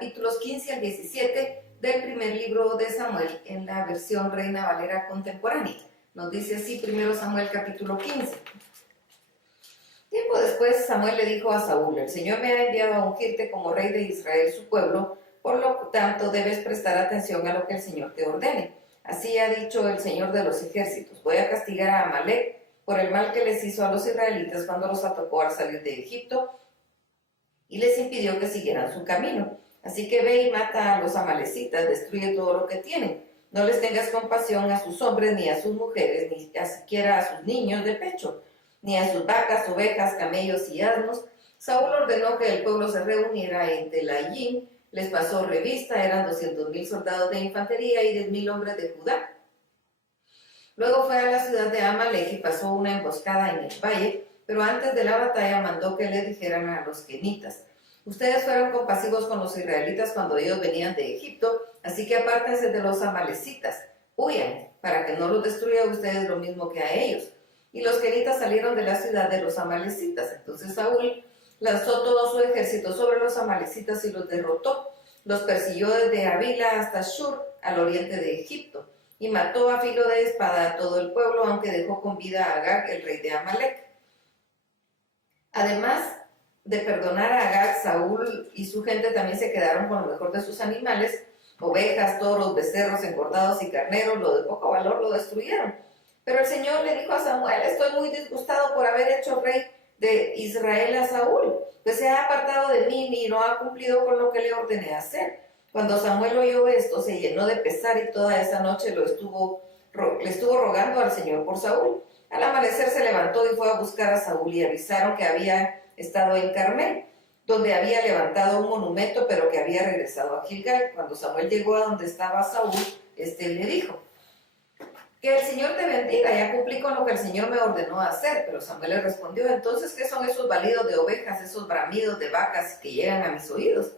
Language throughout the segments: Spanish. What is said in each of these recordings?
capítulos 15 al 17 del primer libro de Samuel en la versión Reina Valera contemporánea. Nos dice así 1 Samuel capítulo 15. Tiempo después Samuel le dijo a Saúl: el Señor me ha enviado a ungirte como rey de Israel, su pueblo, por lo tanto debes prestar atención a lo que el Señor te ordene. Así ha dicho el Señor de los ejércitos: voy a castigar a Amalek por el mal que les hizo a los israelitas cuando los atacó al salir de Egipto y les impidió que siguieran su camino. Así que ve y mata a los amalecitas, destruye todo lo que tienen. No les tengas compasión a sus hombres, ni a sus mujeres, ni siquiera a sus niños de pecho, ni a sus vacas, ovejas, camellos y asnos. Saúl ordenó que el pueblo se reuniera en Telayim, les pasó revista, eran 200,000 soldados de infantería y 10,000 hombres de Judá. Luego fue a la ciudad de Amalek y pasó una emboscada en el valle, pero antes de la batalla mandó que le dijeran a los kenitas: ustedes fueron compasivos con los israelitas cuando ellos venían de Egipto, así que apártense de los amalecitas, huyan, para que no los destruya a ustedes lo mismo que a ellos. Y los kenitas salieron de la ciudad de los amalecitas. Entonces Saúl lanzó todo su ejército sobre los amalecitas y los derrotó. Los persiguió desde Havila hasta Shur, al oriente de Egipto, y mató a filo de espada a todo el pueblo, aunque dejó con vida a Agag, el rey de Amalek. Además de perdonar a Agag, Saúl y su gente también se quedaron con lo mejor de sus animales: ovejas, toros, becerros engordados y carneros. Lo de poco valor lo destruyeron. Pero el Señor le dijo a Samuel: estoy muy disgustado por haber hecho rey de Israel a Saúl, pues se ha apartado de mí y no ha cumplido con lo que le ordené hacer. Cuando Samuel oyó esto, se llenó de pesar y toda esa noche le estuvo rogando al Señor por Saúl. Al amanecer se levantó y fue a buscar a Saúl, y avisaron que había estado en Carmel, donde había levantado un monumento, pero que había regresado a Gilgal. Cuando Samuel llegó a donde estaba Saúl, le dijo: que el Señor te bendiga, ya cumplí con lo que el Señor me ordenó hacer. Pero Samuel le respondió: entonces, ¿qué son esos balidos de ovejas, esos bramidos de vacas que llegan a mis oídos?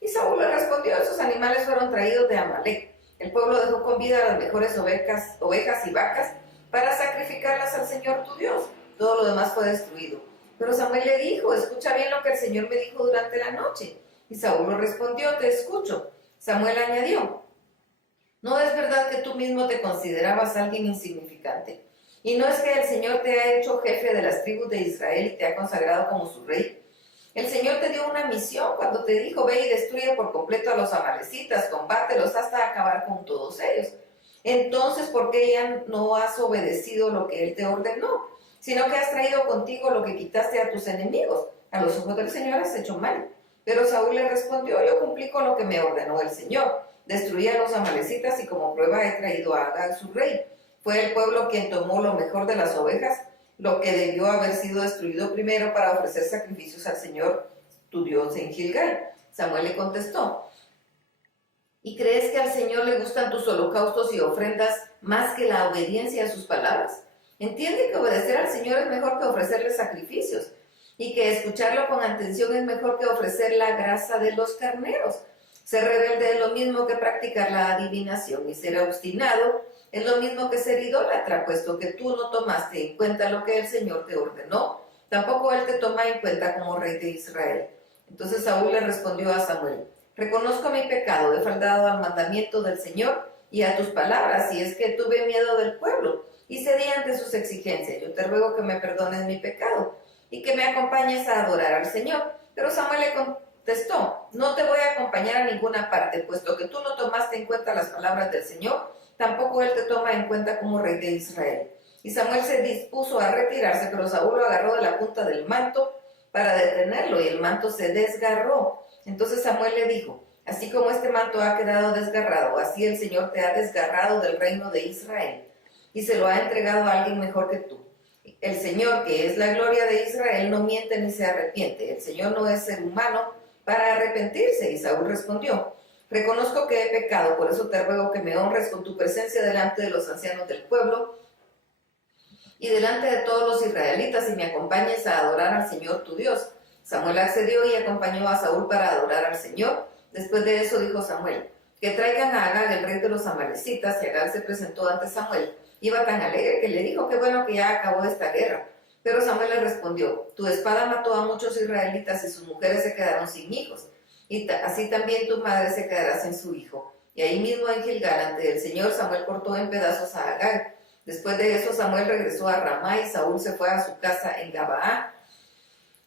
Y Saúl le respondió: esos animales fueron traídos de Amalek. El pueblo dejó con vida a las mejores ovejas y vacas para sacrificarlas al Señor tu Dios. Todo lo demás fue destruido. Pero Samuel le dijo: escucha bien lo que el Señor me dijo durante la noche. Y Saúl le respondió: te escucho. Samuel añadió: ¿no es verdad que tú mismo te considerabas alguien insignificante? ¿Y no es que el Señor te ha hecho jefe de las tribus de Israel y te ha consagrado como su rey? El Señor te dio una misión cuando te dijo: ve y destruye por completo a los amalecitas, combátelos hasta acabar con todos ellos. Entonces, ¿por qué ya no has obedecido lo que Él te ordenó? Sino que has traído contigo lo que quitaste a tus enemigos. A los ojos del Señor has hecho mal. Pero Saúl le respondió: yo cumplí con lo que me ordenó el Señor. Destruí a los amalecitas y como prueba he traído a Agag su rey. Fue el pueblo quien tomó lo mejor de las ovejas, lo que debió haber sido destruido primero, para ofrecer sacrificios al Señor tu Dios en Gilgal. Samuel le contestó: ¿y crees que al Señor le gustan tus holocaustos y ofrendas más que la obediencia a sus palabras? Entiende que obedecer al Señor es mejor que ofrecerle sacrificios, y que escucharlo con atención es mejor que ofrecer la grasa de los carneros. Ser rebelde es lo mismo que practicar la adivinación, y ser obstinado es lo mismo que ser idólatra, puesto que tú no tomaste en cuenta lo que el Señor te ordenó, tampoco Él te toma en cuenta como rey de Israel. Entonces Saúl le respondió a Samuel: reconozco mi pecado, he faltado al mandamiento del Señor y a tus palabras, y es que tuve miedo del pueblo y cedí ante sus exigencias. Yo te ruego que me perdones mi pecado y que me acompañes a adorar al Señor. Pero Samuel le contestó: no te voy a acompañar a ninguna parte, puesto que tú no tomaste en cuenta las palabras del Señor, tampoco Él te toma en cuenta como rey de Israel. Y Samuel se dispuso a retirarse, pero Saúl lo agarró de la punta del manto para detenerlo, y el manto se desgarró. Entonces Samuel le dijo: así como este manto ha quedado desgarrado, así el Señor te ha desgarrado del reino de Israel, y se lo ha entregado a alguien mejor que tú. El Señor, que es la gloria de Israel, no miente ni se arrepiente. El Señor no es ser humano para arrepentirse. Y Saúl respondió: reconozco que he pecado, por eso te ruego que me honres con tu presencia delante de los ancianos del pueblo y delante de todos los israelitas, y me acompañes a adorar al Señor tu Dios. Samuel accedió y acompañó a Saúl para adorar al Señor. Después de eso dijo Samuel: que traigan a Agag, el rey de los amalecitas. Y Agag se presentó ante Samuel. Iba tan alegre que le dijo: qué bueno que ya acabó esta guerra. Pero Samuel le respondió: tu espada mató a muchos israelitas y sus mujeres se quedaron sin hijos. y así también tu madre se quedará sin su hijo. Y ahí mismo en Gilgal, ante el Señor, Samuel cortó en pedazos a Agag. Después de eso, Samuel regresó a Ramá y Saúl se fue a su casa en Gabaa.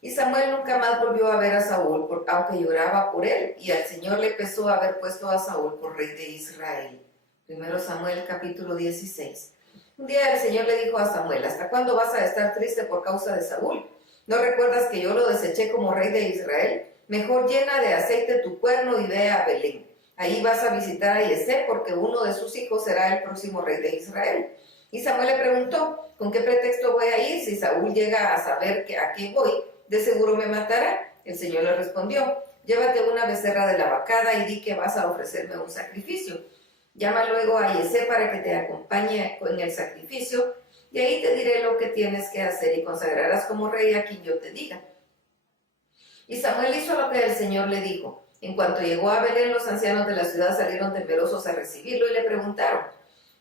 Y Samuel nunca más volvió a ver a Saúl, aunque lloraba por él, y al Señor le pesó haber puesto a Saúl por rey de Israel. 1 Samuel capítulo 16. Un día el Señor le dijo a Samuel: ¿hasta cuándo vas a estar triste por causa de Saúl? ¿No recuerdas que yo lo deseché como rey de Israel? Mejor llena de aceite tu cuerno y ve a Belén. Ahí vas a visitar a Yesé, porque uno de sus hijos será el próximo rey de Israel. Y Samuel le preguntó: ¿con qué pretexto voy a ir? Si Saúl llega a saber a qué voy, de seguro me matará. El Señor le respondió: llévate una becerra de la vacada y di que vas a ofrecerme un sacrificio. Llama luego a Yesé para que te acompañe en el sacrificio, y ahí te diré lo que tienes que hacer y consagrarás como rey a quien yo te diga. Y Samuel hizo lo que el Señor le dijo. En cuanto llegó a Belén, los ancianos de la ciudad salieron temerosos a recibirlo y le preguntaron: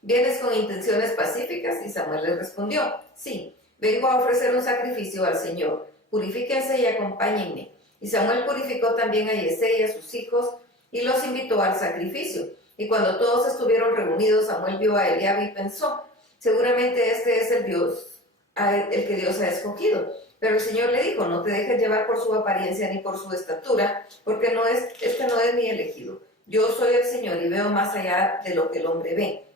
¿vienes con intenciones pacíficas? Y Samuel les respondió: sí, vengo a ofrecer un sacrificio al Señor. Purifíquense y acompáñenme. Y Samuel purificó también a Yesé y a sus hijos y los invitó al sacrificio. Y cuando todos estuvieron reunidos, Samuel vio a Eliab y pensó: seguramente este es el Dios, el que Dios ha escogido. Pero el Señor le dijo: no te dejes llevar por su apariencia ni por su estatura, porque este no es mi elegido. Yo soy el Señor y veo más allá de lo que el hombre ve.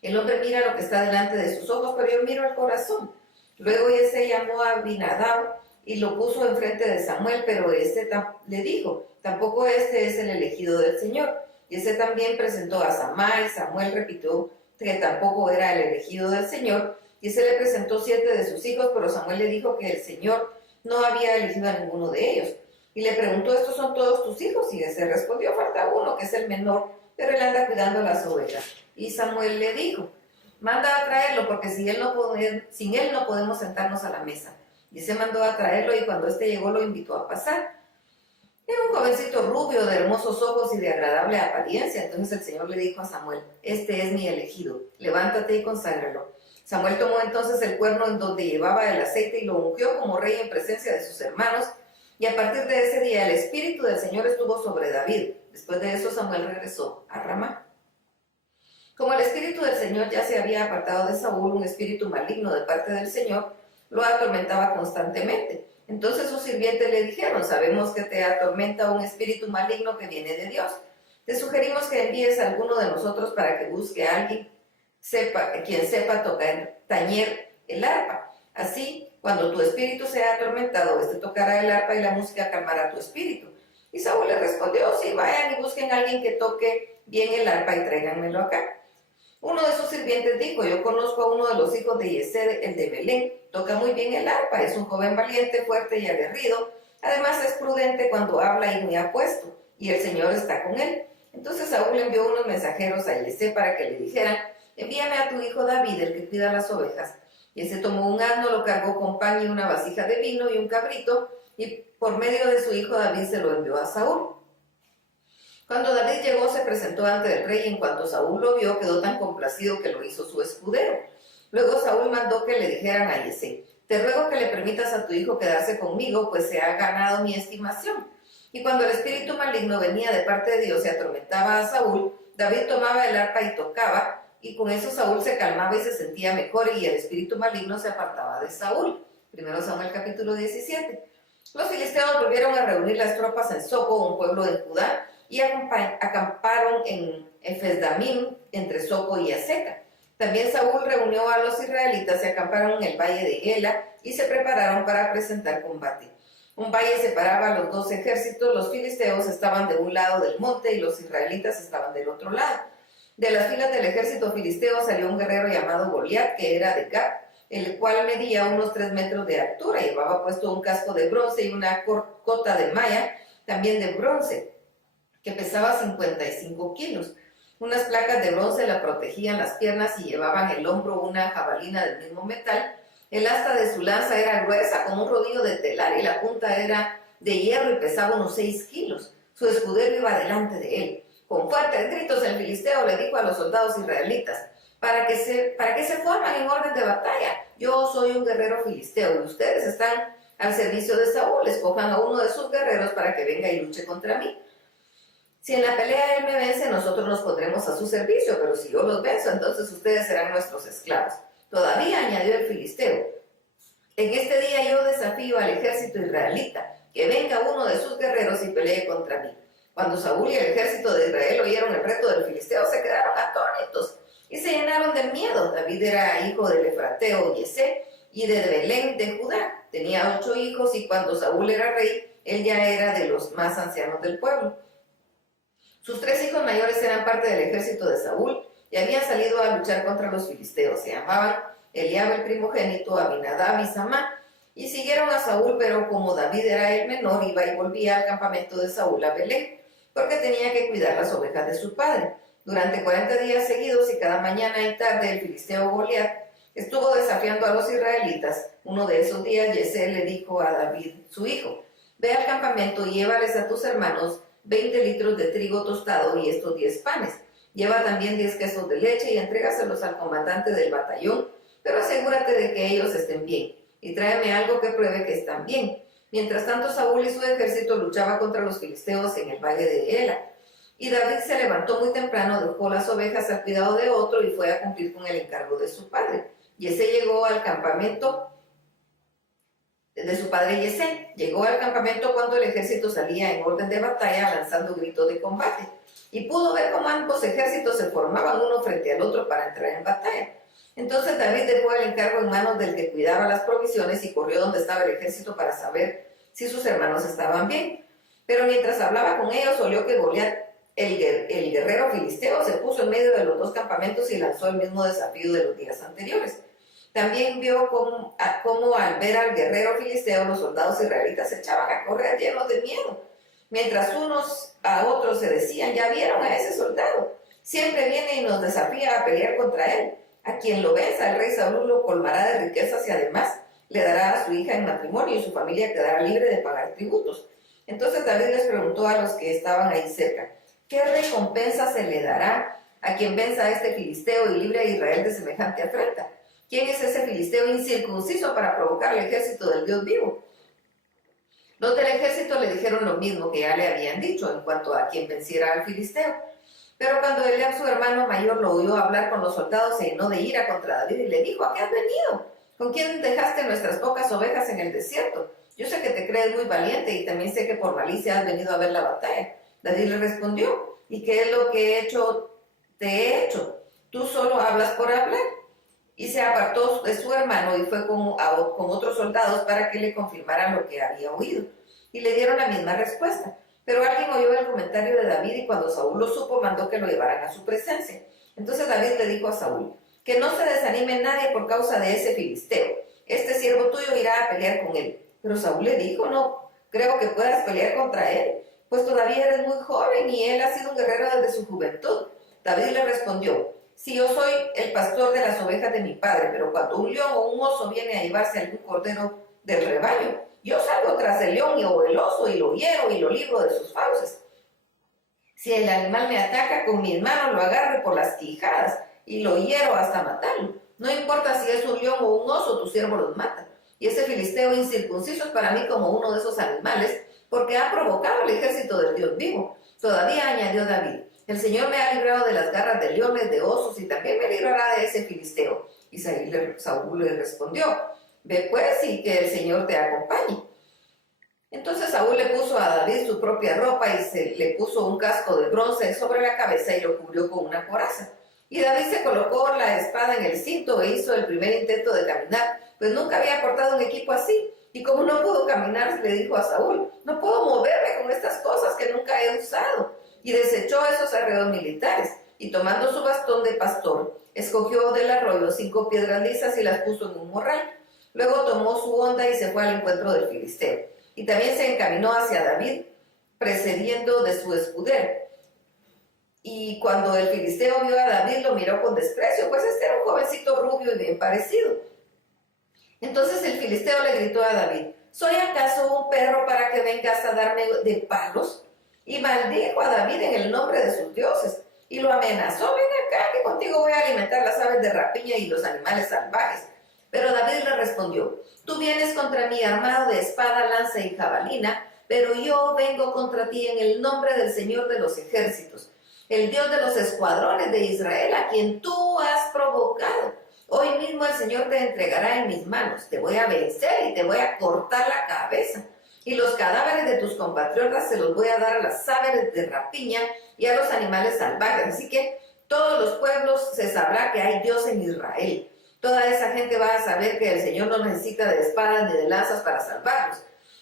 El hombre mira lo que está delante de sus ojos, pero yo miro el corazón. Luego Yesé llamó a Abinadab y lo puso enfrente de Samuel, pero le dijo: tampoco este es el elegido del Señor. Yesé también presentó a Samá, y Samuel repitió que tampoco era el elegido del Señor. Yesé le presentó 7 de sus hijos, pero Samuel le dijo que el Señor no había elegido a ninguno de ellos. Y le preguntó: ¿estos son todos tus hijos? Y Yesé respondió: falta uno, que es el menor, pero él anda cuidando las ovejas. Y Samuel le dijo: manda a traerlo, porque sin él no podemos sentarnos a la mesa. Yesé mandó a traerlo, y cuando éste llegó lo invitó a pasar. Era un jovencito rubio, de hermosos ojos y de agradable apariencia. Entonces el Señor le dijo a Samuel: este es mi elegido, levántate y conságralo. Samuel tomó entonces el cuerno en donde llevaba el aceite y lo ungió como rey en presencia de sus hermanos. Y a partir de ese día el Espíritu del Señor estuvo sobre David. Después de eso Samuel regresó a Ramá. Como el Espíritu del Señor ya se había apartado de Saúl, un espíritu maligno de parte del Señor lo atormentaba constantemente. Entonces sus sirvientes le dijeron: sabemos que te atormenta un espíritu maligno que viene de Dios. Te sugerimos que envíes a alguno de nosotros para que busque a alguien quien sepa tañer el arpa. Así, cuando tu espíritu sea atormentado, este tocará el arpa y la música calmará tu espíritu. Y Saúl le respondió: sí, vayan y busquen a alguien que toque bien el arpa y tráiganmelo acá. Uno de sus sirvientes dijo: yo conozco a uno de los hijos de Yesé, el de Belén, toca muy bien el arpa, es un joven valiente, fuerte y aguerrido, además es prudente cuando habla y muy apuesto, y el Señor está con él. Entonces Saúl envió unos mensajeros a Yesé para que le dijeran: envíame a tu hijo David, el que cuida las ovejas. Yesé tomó un asno, lo cargó con pan y una vasija de vino y un cabrito, y por medio de su hijo David se lo envió a Saúl. Cuando David llegó, se presentó ante el rey, y en cuanto Saúl lo vio, quedó tan complacido que lo hizo su escudero. Luego Saúl mandó que le dijeran a Yesé: te ruego que le permitas a tu hijo quedarse conmigo, pues se ha ganado mi estimación. Y cuando el espíritu maligno venía de parte de Dios y atormentaba a Saúl, David tomaba el arpa y tocaba, y con eso Saúl se calmaba y se sentía mejor, y el espíritu maligno se apartaba de Saúl. 1 Samuel capítulo 17. Los filisteos volvieron a reunir las tropas en Soco, un pueblo de Judá, y acamparon en Efes-Damim, entre Soco y Azeca. También Saúl reunió a los israelitas y acamparon en el valle de Gela y se prepararon para presentar combate. Un valle separaba los dos ejércitos, los filisteos estaban de un lado del monte y los israelitas estaban del otro lado. De las filas del ejército filisteo salió un guerrero llamado Goliat, que era de Gat, el cual medía unos 3 metros de altura, llevaba puesto un casco de bronce y una cota de malla, también de bronce, que pesaba 55 kilos. Unas placas de bronce la protegían las piernas y llevaban en el hombro una jabalina del mismo metal. El asta de su lanza era gruesa, con un rodillo de telar, y la punta era de hierro y pesaba unos 6 kilos. Su escudero iba delante de él. Con fuertes gritos el filisteo le dijo a los soldados israelitas: ¿Para qué se forman en orden de batalla? Yo soy un guerrero filisteo y ustedes están al servicio de Saúl. Escojan a uno de sus guerreros para que venga y luche contra mí. Si en la pelea él me vence, nosotros nos pondremos a su servicio, pero si yo los venzo, entonces ustedes serán nuestros esclavos. Todavía añadió el filisteo: en este día yo desafío al ejército israelita, que venga uno de sus guerreros y pelee contra mí. Cuando Saúl y el ejército de Israel oyeron el reto del filisteo, se quedaron atónitos y se llenaron de miedo. David era hijo del efrateo Yesé y de Belén de Judá. Tenía 8 hijos y cuando Saúl era rey, él ya era de los más ancianos del pueblo. Sus 3 hijos mayores eran parte del ejército de Saúl y habían salido a luchar contra los filisteos. Se llamaban Eliab el primogénito, Abinadab y Samá, y siguieron a Saúl, pero como David era el menor, iba y volvía al campamento de Saúl a Belén, porque tenía que cuidar las ovejas de su padre. Durante 40 días seguidos y cada mañana y tarde el filisteo Goliat estuvo desafiando a los israelitas. Uno de esos días Yesé le dijo a David, su hijo: ve al campamento y llévales a tus hermanos 20 litros de trigo tostado y estos 10 panes. Lleva también 10 quesos de leche y entrégaselos al comandante del batallón, pero asegúrate de que ellos estén bien, y tráeme algo que pruebe que están bien. Mientras tanto, Saúl y su ejército luchaban contra los filisteos en el valle de Ela. Y David se levantó muy temprano, dejó las ovejas al cuidado de otro y fue a cumplir con el encargo de su padre. Yesé llegó al campamento de su padre Yesé. Llegó al campamento cuando el ejército salía en orden de batalla, lanzando gritos de combate. Y pudo ver cómo ambos ejércitos se formaban uno frente al otro para entrar en batalla. Entonces David dejó el encargo en manos del que cuidaba las provisiones y corrió donde estaba el ejército para saber si sus hermanos estaban bien. Pero mientras hablaba con ellos, oyó que Goliat, el guerrero filisteo, se puso en medio de los 2 campamentos y lanzó el mismo desafío de los días anteriores. También vio cómo al ver al guerrero filisteo, los soldados israelitas se echaban a correr llenos de miedo, mientras unos a otros se decían: ya vieron a ese soldado, siempre viene y nos desafía a pelear contra él. A quien lo venza, el rey Saúl lo colmará de riquezas y además le dará a su hija en matrimonio y su familia quedará libre de pagar tributos. Entonces David les preguntó a los que estaban ahí cerca: ¿qué recompensa se le dará a quien venza a este filisteo y libre a Israel de semejante afrenta? ¿Quién es ese filisteo incircunciso para provocar al ejército del Dios vivo? Los del ejército le dijeron lo mismo que ya le habían dicho en cuanto a quien venciera al filisteo. Pero cuando Eliab, su hermano mayor, lo oyó hablar con los soldados, se llenó de ira contra David y le dijo: ¿a qué has venido? ¿Con quién dejaste nuestras pocas ovejas en el desierto? Yo sé que te crees muy valiente y también sé que por malicia has venido a ver la batalla. David le respondió: ¿y qué es lo que te he hecho? Tú solo hablas por hablar. Y se apartó de su hermano y fue con otros soldados para que le confirmaran lo que había oído. Y le dieron la misma respuesta. Pero alguien oyó el comentario de David y cuando Saúl lo supo, mandó que lo llevaran a su presencia. Entonces David le dijo a Saúl: que no se desanime nadie por causa de ese filisteo. Este siervo tuyo irá a pelear con él. Pero Saúl le dijo: no creo que puedas pelear contra él, pues todavía eres muy joven y él ha sido un guerrero desde su juventud. David le respondió: si yo soy el pastor de las ovejas de mi padre, pero cuando un león o un oso viene a llevarse algún cordero del rebaño, yo salgo tras el león o el oso y lo hiero y lo libro de sus fauces. Si el animal me ataca, con mis manos lo agarro por las quijadas y lo hiero hasta matarlo. No importa si es un león o un oso, tu siervo los mata. Y ese filisteo incircunciso es para mí como uno de esos animales, porque ha provocado al ejército del Dios vivo. Todavía añadió David: el Señor me ha librado de las garras de leones, de osos, y también me librará de ese filisteo. Y Saúl le respondió: ve pues y que el Señor te acompañe. Entonces Saúl le puso a David su propia ropa y le puso un casco de bronce sobre la cabeza y lo cubrió con una coraza. Y David se colocó la espada en el cinto e hizo el primer intento de caminar, pues nunca había portado un equipo así. Y como no pudo caminar, le dijo a Saúl: no puedo moverme con estas cosas que nunca he usado. Y desechó esos arreos militares, y tomando su bastón de pastor, escogió del arroyo 5 piedras lisas y las puso en un morral. Luego tomó su honda y se fue al encuentro del filisteo. Y también se encaminó hacia David, precediendo de su escudero. Y cuando el filisteo vio a David, lo miró con desprecio, pues este era un jovencito rubio y bien parecido. Entonces el filisteo le gritó a David: ¿soy acaso un perro para que vengas a darme de palos? Y maldijo a David en el nombre de sus dioses, y lo amenazó: ven acá, que contigo voy a alimentar las aves de rapiña y los animales salvajes. Pero David le respondió: tú vienes contra mí armado de espada, lanza y jabalina, pero yo vengo contra ti en el nombre del Señor de los ejércitos, el Dios de los escuadrones de Israel, a quien tú has provocado. Hoy mismo el Señor te entregará en mis manos, te voy a vencer y te voy a cortar la cabeza. Y los cadáveres de tus compatriotas se los voy a dar a las aves de rapiña y a los animales salvajes. Así que todos los pueblos se sabrá que hay Dios en Israel. Toda esa gente va a saber que el Señor no necesita de espadas ni de lanzas para salvarlos.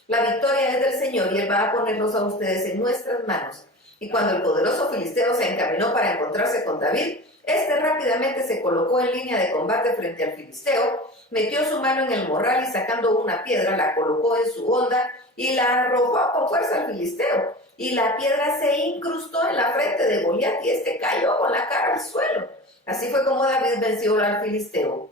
La victoria es del Señor y Él va a ponerlos a ustedes en nuestras manos. Y cuando el poderoso filisteo se encaminó para encontrarse con David, este rápidamente se colocó en línea de combate frente al filisteo, metió su mano en el morral y sacando una piedra la colocó en su honda y la arrojó con fuerza al filisteo. Y la piedra se incrustó en la frente de Goliat y este cayó con la cara al suelo. Así fue como David venció al filisteo,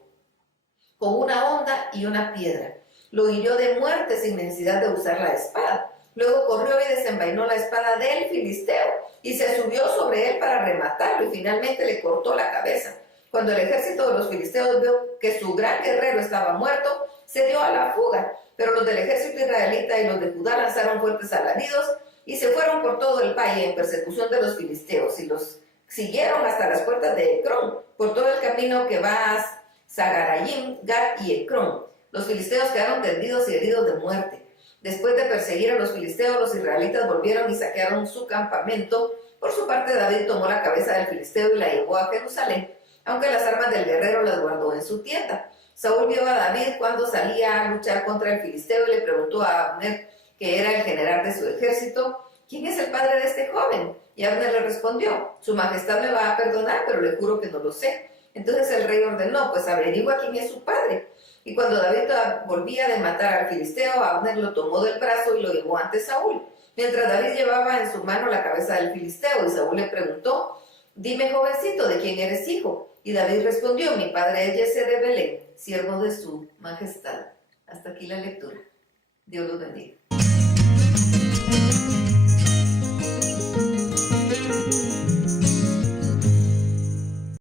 con una honda y una piedra. Lo hirió de muerte sin necesidad de usar la espada. Luego corrió y desenvainó la espada del filisteo y se subió sobre él para rematarlo y finalmente le cortó la cabeza. Cuando el ejército de los filisteos vio que su gran guerrero estaba muerto, se dio a la fuga. Pero los del ejército israelita y los de Judá lanzaron fuertes alaridos y se fueron por todo el valle en persecución de los filisteos y los siguieron hasta las puertas de Ecrón, por todo el camino que va a Zagarayim, Gat y Ecrón. Los filisteos quedaron tendidos y heridos de muerte. Después de perseguir a los filisteos, los israelitas volvieron y saquearon su campamento. Por su parte, David tomó la cabeza del filisteo y la llevó a Jerusalén, aunque las armas del guerrero las guardó en su tienda. Saúl vio a David cuando salía a luchar contra el filisteo y le preguntó a Abner, que era el general de su ejército: ¿quién es el padre de este joven? Y Abner le respondió: su majestad me va a perdonar, pero le juro que no lo sé. Entonces el rey ordenó: pues averigua quién es su padre. Y cuando David volvía de matar al filisteo, Abner lo tomó del brazo y lo llevó ante Saúl, mientras David llevaba en su mano la cabeza del filisteo. Y Saúl le preguntó: dime, jovencito, ¿de quién eres hijo? Y David respondió: mi padre es Yese de Belén, siervo de su majestad. Hasta aquí la lectura. Dios los bendiga.